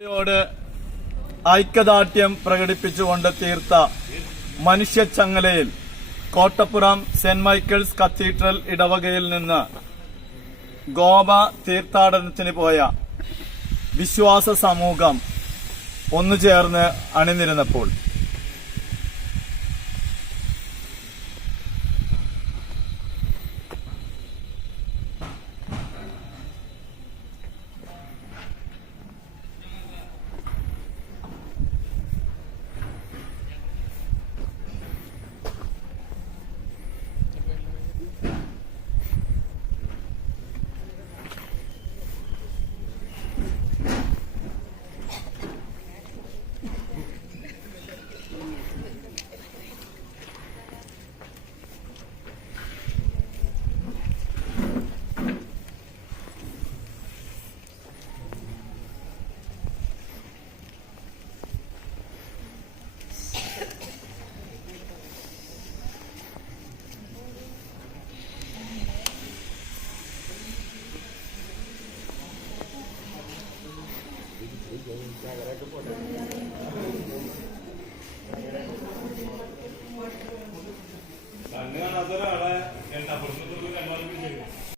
യോട് ഐക്യദാർഢ്യം പ്രകടിപ്പിച്ചുകൊണ്ട് തീർത്ത മനുഷ്യച്ചങ്ങലയിൽ കോട്ടപ്പുറം സെന്റ് മൈക്കിൾസ് കത്തീഡ്രൽ ഇടവകയിൽ നിന്ന് ഗോവ തീർത്ഥാടനത്തിന് പോയ വിശ്വാസ സമൂഹം ഒന്നു ചേർന്ന് അണിനിരുന്നപ്പോൾ കണ്ണ് കാണാത്ത ഒരാളെ രണ്ടാം പ്രശ്നത്തിൽ കണ്ണാൽ പിടിച്ചെടുക്കും